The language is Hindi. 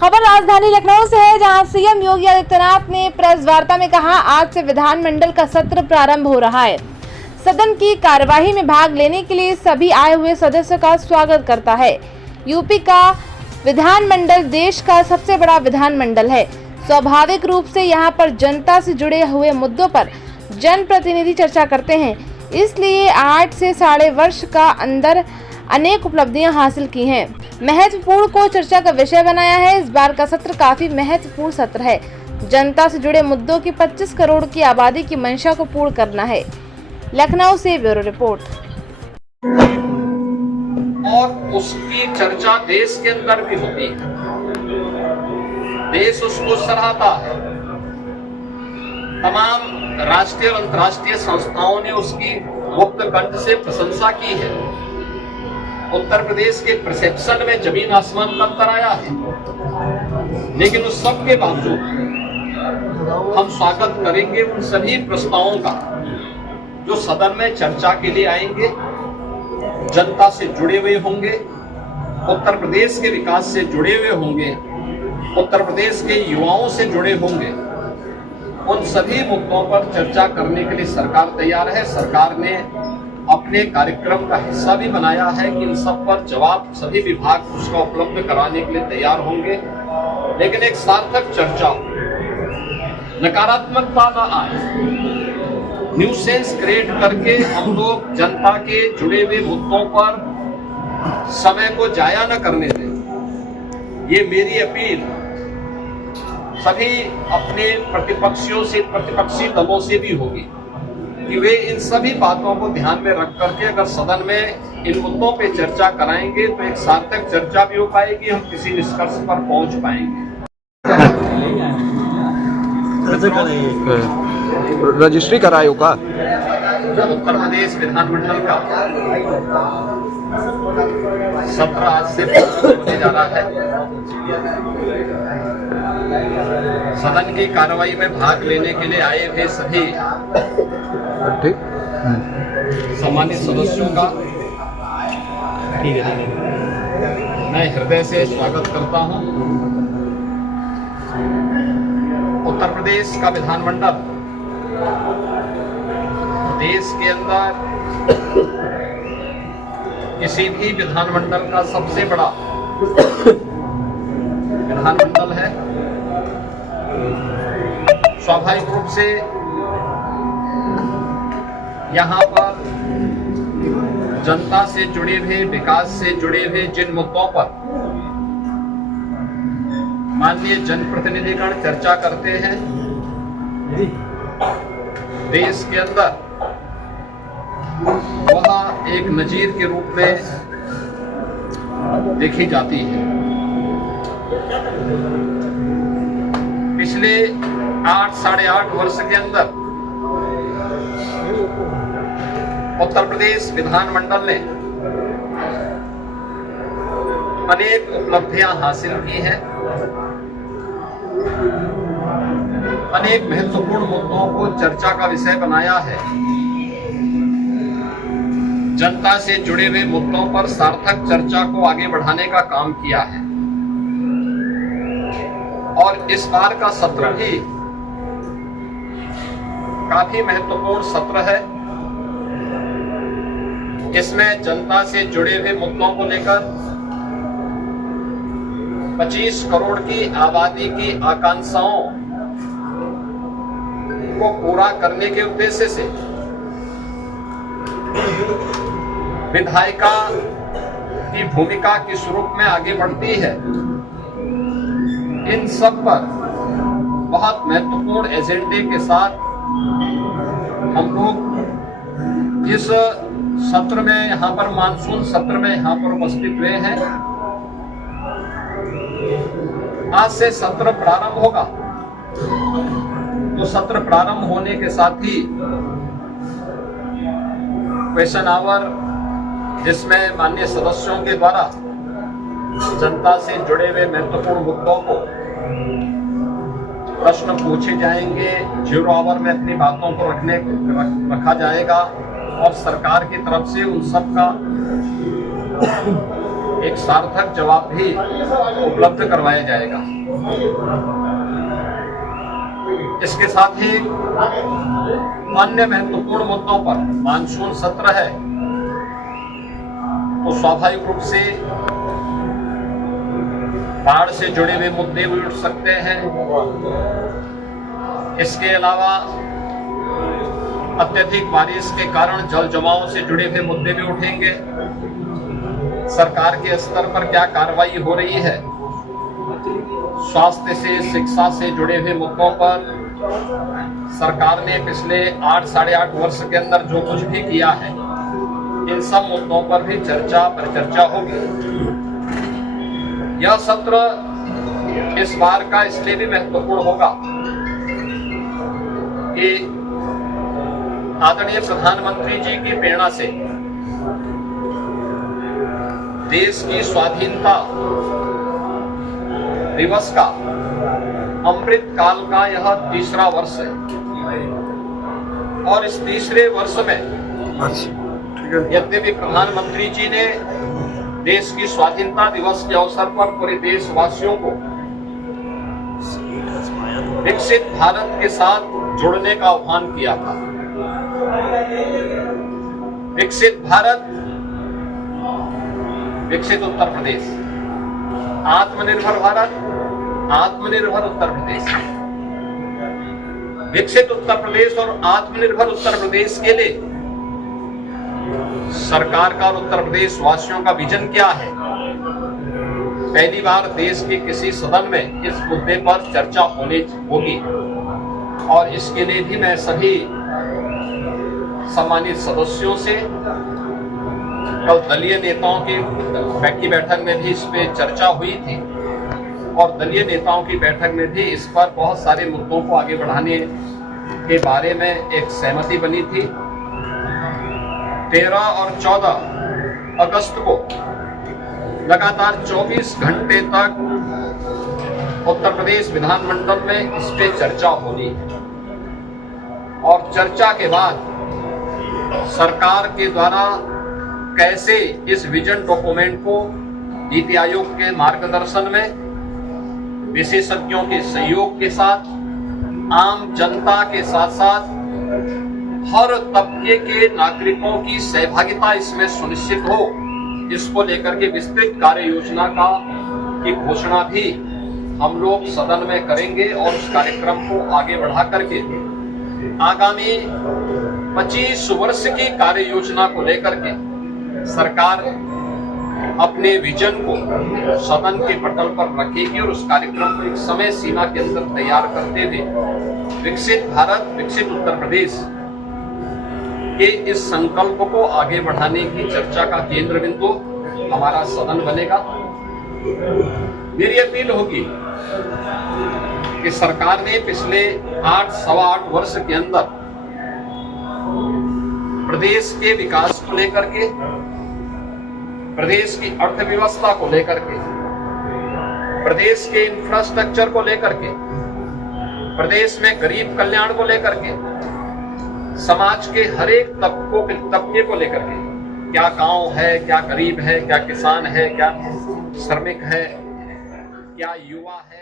खबर राजधानी लखनऊ से है, जहां सीएम योगी आदित्यनाथ ने प्रेस वार्ता में कहा, आज से विधानमंडल का सत्र प्रारंभ हो रहा है। सदन की कार्यवाही में भाग लेने के लिए सभी आए हुए सदस्यों का स्वागत करता है। यूपी का विधानमंडल देश का सबसे बड़ा विधानमंडल है। स्वाभाविक रूप से यहां पर जनता से जुड़े हुए मुद्दों पर जनप्रतिनिधि चर्चा करते हैं, इसलिए 8 से साढ़े वर्ष का अंदर अनेक उपलब्धियां हासिल की हैं। महत्वपूर्ण को चर्चा का विषय बनाया है। इस बार का सत्र काफी महत्वपूर्ण सत्र है। जनता से जुड़े मुद्दों की 25 करोड़ की आबादी की मंशा को पूर्ण करना है। लखनऊ से ब्यूरो रिपोर्ट। और उसकी चर्चा देश के अंदर भी होती है, देश उसको सराहता है। तमाम राष्ट्रीय और अंतर्राष्ट्रीय संस्थाओं ने उसकी मुक्त कंठ से प्रशंसा की है। उत्तर प्रदेश के परसेप्शन में जमीन आसमान का अंतर आया है, लेकिन उस सब के बावजूद हम स्वागत करेंगे उन सभी प्रस्तावों का जो सदन में चर्चा के लिए आएंगे, जनता से जुड़े हुए होंगे, उत्तर प्रदेश के विकास से जुड़े हुए होंगे, उत्तर प्रदेश के युवाओं से जुड़े होंगे। उन सभी मुद्दों पर चर्चा करने के लिए सरकार तैयार है। सरकार ने अपने कार्यक्रम का हिस्सा भी बनाया है कि इन सब पर जवाब सभी विभाग उसका उपलब्ध कराने के लिए तैयार होंगे, लेकिन एक सार्थक चर्चा हो, नकारात्मकता न आए, न्यूसेंस क्रिएट करके हम लोग जनता के जुड़े हुए मुद्दों पर समय को जाया न करने दें। ये मेरी अपील सभी अपने प्रतिपक्षियों से, प्रतिपक्षी दलों से भी होगी कि वे इन सभी बातों को ध्यान में रख करके अगर सदन में इन मुद्दों पे चर्चा कराएंगे तो एक सार्थक चर्चा भी हो पाएगी, हम किसी निष्कर्ष पर पहुंच पाएंगे। रजिस्ट्री करायो का उत्तर प्रदेश विधानमंडल का सत्र आज से होने जा रहा है। सदन की कार्रवाई में भाग लेने के लिए आए हुए सभी सम्मानित सदस्यों का मैं हृदय से स्वागत करता हूं। उत्तर प्रदेश का विधानमंडल देश के अंदर किसी भी विधानमंडल का सबसे बड़ा विधानमंडल है। स्वाभाविक रूप से यहाँ पर जनता से जुड़े हुए, विकास से जुड़े हुए जिन मुद्दों पर माननीय जनप्रतिनिधिगण चर्चा करते हैं, देश के अंदर वह एक नजीर के रूप में देखी जाती है। पिछले 8 साढ़े 8 वर्ष के अंदर उत्तर प्रदेश विधानमंडल ने अनेक उपलब्धियां हासिल की हैं, अनेक महत्वपूर्ण मुद्दों को चर्चा का विषय बनाया है, जनता से जुड़े हुए मुद्दों पर सार्थक चर्चा को आगे बढ़ाने का काम किया है। और इस बार का सत्र भी काफी महत्वपूर्ण सत्र है। इसमें जनता से जुड़े हुए मुद्दों को लेकर 25 करोड़ की आबादी की आकांक्षाओं को पूरा करने के उद्देश्य से विधायिका की भूमिका किस रूप में आगे बढ़ती है, इन सब पर बहुत महत्वपूर्ण एजेंडे के साथ हम लोग इस सत्र में, यहाँ पर मानसून सत्र में यहाँ पर उपस्थित हुए हैं। आज से सत्र प्रारंभ होगा, तो सत्र प्रारंभ होने के साथ ही क्वेश्चन आवर, जिसमें माननीय सदस्यों के द्वारा जनता से जुड़े हुए महत्वपूर्ण मुद्दों को प्रश्न पूछे जाएंगे, 0 आवर में अपनी बातों को रखा जाएगा और सरकार की तरफ से उन सब का एक सार्थक जवाब भी उपलब्ध करवाया जाएगा। इसके साथ ही अन्य महत्वपूर्ण मुद्दों पर मानसून सत्र है तो स्वाभाविक रूप से बाढ़ से जुड़े हुए मुद्दे भी उठ सकते हैं। इसके अलावा अत्यधिक बारिश के कारण जल जमाव से जुड़े हुए मुद्दे भी उठेंगे। सरकार के स्तर पर क्या कार्रवाई हो रही है, स्वास्थ्य से शिक्षा से जुड़े हुए मुद्दों पर सरकार ने पिछले 8 साढ़े 8 वर्ष के अंदर जो कुछ भी किया है, इन सब मुद्दों पर भी परिचर्चा होगी। यह सत्र इस बार का इसलिए भी महत्वपूर्ण होगा कि आदरणीय प्रधानमंत्री जी की प्रेरणा से देश की स्वाधीनता दिवस का अमृत काल का यह तीसरा वर्ष है और इस तीसरे वर्ष में यद्यपि प्रधानमंत्री जी ने देश की स्वाधीनता दिवस के अवसर पर पूरे देशवासियों को विकसित भारत के साथ जुड़ने का आह्वान किया था। विकसित भारत, विकसित उत्तर प्रदेश, आत्मनिर्भर भारत, आत्मनिर्भर उत्तर प्रदेश। विकसित उत्तर प्रदेश और आत्मनिर्भर उत्तर प्रदेश के लिए सरकार का और उत्तर प्रदेश वासियों का विजन क्या है, पहली बार देश के किसी सदन में इस मुद्दे पर चर्चा होगी और इसके लिए भी मैं सभी सम्मानित सदस्यों से कल दलीय नेताओं की बैठक में भी इस पे चर्चा हुई थी और दलीय नेताओं की बैठक में भी इस पर बहुत सारे मुद्दों को आगे बढ़ाने के बारे में एक सहमति बनी थी। 13 और 14 अगस्त को लगातार 24 घंटे तक उत्तर प्रदेश विधानमंडल में इस पे चर्चा होनी है और चर्चा के बाद सरकार के द्वारा कैसे इस विजन डॉक्यूमेंट को नीति आयोग के मार्गदर्शन में विशेषज्ञों के सहयोग के साथ आम जनता के साथ साथ हर तबके के नागरिकों की सहभागिता इसमें सुनिश्चित हो, इसको लेकर के विस्तृत कार्य योजना की घोषणा भी हम लोग सदन में करेंगे और उस कार्यक्रम को आगे बढ़ा करके आगामी 25 वर्ष की कार्य योजना को लेकर के सरकार अपने विजन को सदन के पटल पर रखेगी और उस कार्यक्रम को एक समय सीमा के अंदर तैयार करते हुए विकसित भारत, विकसित उत्तर प्रदेश के इस संकल्प को आगे बढ़ाने की चर्चा का केंद्र बिंदु हमारा सदन बनेगा। मेरी अपील होगी कि सरकार ने पिछले 8 वर्ष के अंदर प्रदेश के विकास को लेकर के, प्रदेश की अर्थव्यवस्था को लेकर के, प्रदेश के इंफ्रास्ट्रक्चर को लेकर के, प्रदेश में गरीब कल्याण को लेकर के, समाज के हर एक तबके को लेकर के, क्या गांव है, क्या गरीब है, क्या किसान है, क्या श्रमिक है, क्या युवा है।